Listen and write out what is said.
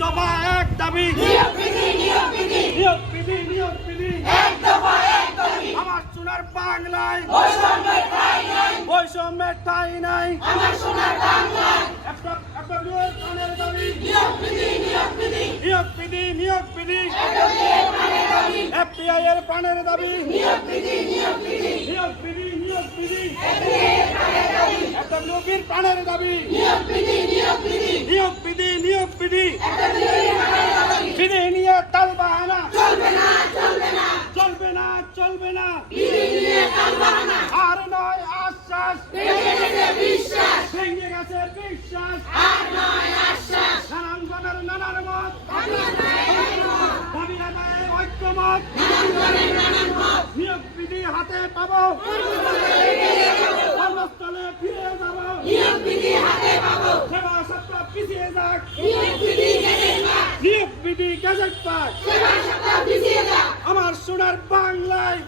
দফা এক দাবি নিয়োগ বিধি আমার সোনার বাংলায় বৈষম্যের ঠাঁই নাই নিয়োগ বিধি FBI এর প্রাণের দাবি নিয়োগ বিধি FWBর প্রাণের দাবি নিয়োগ বিধি বিধি নিয়ে তালবাহানা চলবে না আর নয় আশ্বাস ভেঙে গেছে বিশ্বাস নানান জনের নানান মত দাবি আদায়ের ঐক্যমত নিয়োগ বিধি হাতে পাবো কর্মস্থলে ফিরে যাবো সেবা সপ্তাহ পিছিয়ে যাক নিয়োগ বিধি গ্যাজেট পাক আমার সোনার বাংলায়